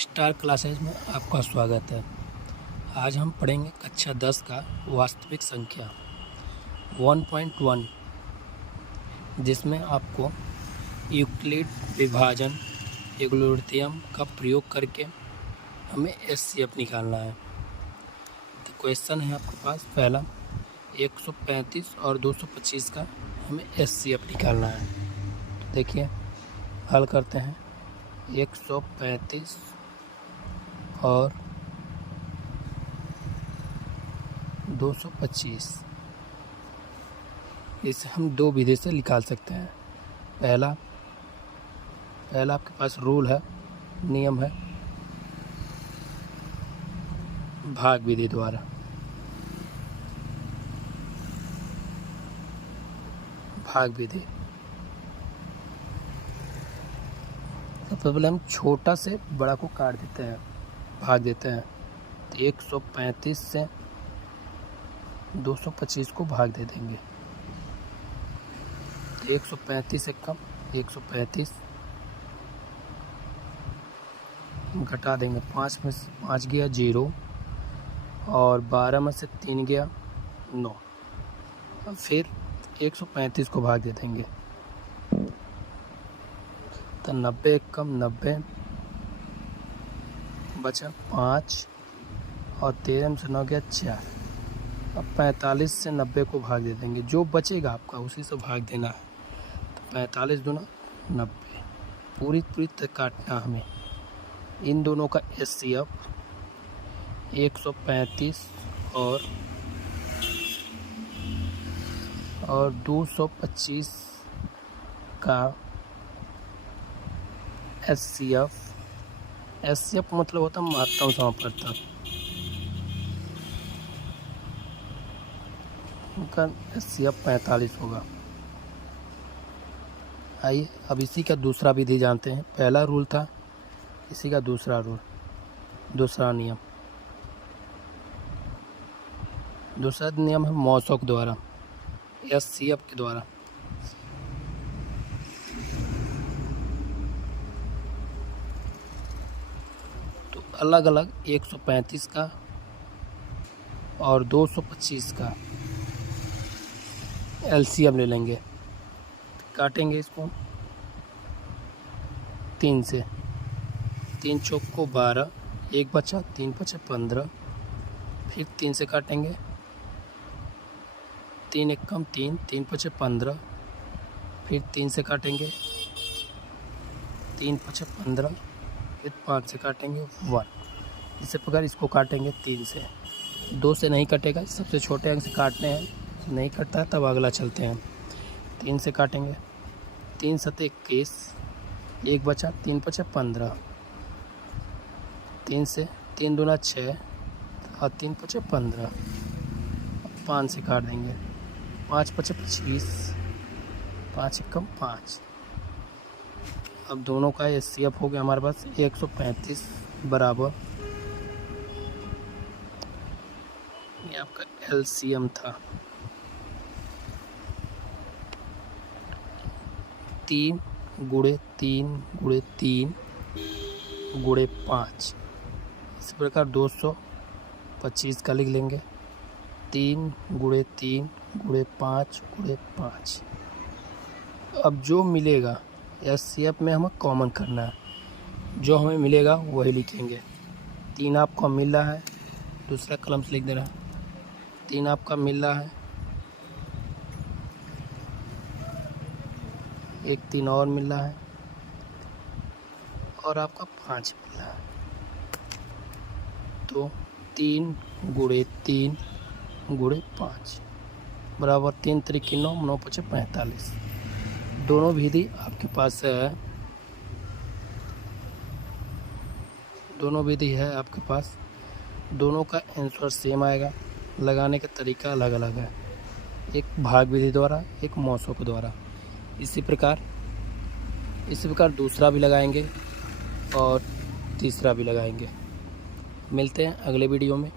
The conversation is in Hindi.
स्टार क्लासेज में आपका स्वागत है। आज हम पढ़ेंगे कक्षा 10 का वास्तविक संख्या 1.1, जिसमें आपको यूक्लिड विभाजन एल्गोरिथ्म का प्रयोग करके हमें एचसीएफ निकालना है। तो क्वेश्चन है आपके पास पहला 135 और 225 का हमें एचसीएफ निकालना है। तो देखिए हल करते हैं। 135 और 225 इसे हम दो विधि से निकाल सकते हैं। पहला आपके पास रूल है, नियम है भाग विधि द्वारा। भाग विधि सबसे पहले हम छोटा से बड़ा को काट देते हैं, भाग देते हैं। तो 135 से 225 को भाग दे देंगे। तो 135 से कम 135 घटा देंगे। 5 में से 5 गया 0 और 12 में से 3 गया 9। और फिर 135 को भाग दे देंगे। तो 90 कम 90 बचा 5 और 13 में से 9 गया 4। अब 45 से 90 को भाग दे देंगे। जो बचेगा आपका उसी से भाग देना है। तो 45 दूना 90, पूरी तक काटना हमें। इन दोनों का एचसीएफ 135 और 225 का एचसीएफ मतलब होता है महत्तम समापवर्तक। उनका एचसीएफ 45 होगा। आइए अब इसी का दूसरा विधि जानते हैं। पहला रूल था, इसी का दूसरा रूल, दूसरा नियम। दूसरा नियम है मॉसॉक द्वारा, एचसीएफ के द्वारा। तो अलग अलग 135 का और 225 का एलसीएम ले लेंगे। काटेंगे इसको 3 से। 3 चौक को 12, 1 बचा, 3 बचा 15। फिर 3 से काटेंगे। 3 एक कम 3, 3 बचे 15। फिर 3 से काटेंगे। 3 बचे 15। फिर 5 से काटेंगे 1। इसी प्रकार इसको काटेंगे 3 से। 2 से नहीं कटेगा, सबसे छोटे अंक से काटने हैं। नहीं कटता तब अगला चलते हैं। 3 से काटेंगे। 3 सते 21, 1 बचा, 3 बचे 15। 3 से 3 दूना 6 और 3 बचे 15। 5 से काट देंगे। 5 बचे 25, 5 कम 5। अब दोनों का एचसीएफ हो गया हमारे पास 135 बराबर, ये आपका एलसीएम था 3 गुणे 3 गुणे 3 गुणे 5। इस प्रकार 225 का लिख लेंगे। 3 गुणे 3 गुणे 5 गुणे 5। अब जो मिलेगा एचसीएफ में हमें कॉमन करना है। जो हमें मिलेगा वही लिखेंगे। 3 आपको मिल रहा है, दूसरा कलम से लिख दे रहा है। 3 आपका मिल रहा है, एक 3 और मिल रहा है और आपका 5 मिल रहा है। तो 3 गुणे 3 गुणे 5 बराबर 3 त्रिकी 9, 9 पचे 45। दोनों विधि आपके पास है, दोनों विधि है आपके पास। दोनों का आंसर सेम आएगा, लगाने का तरीका अलग अलग है। एक भाग विधि द्वारा, एक मॉसॉक द्वारा। इसी प्रकार दूसरा भी लगाएंगे और तीसरा भी लगाएंगे। मिलते हैं अगले वीडियो में।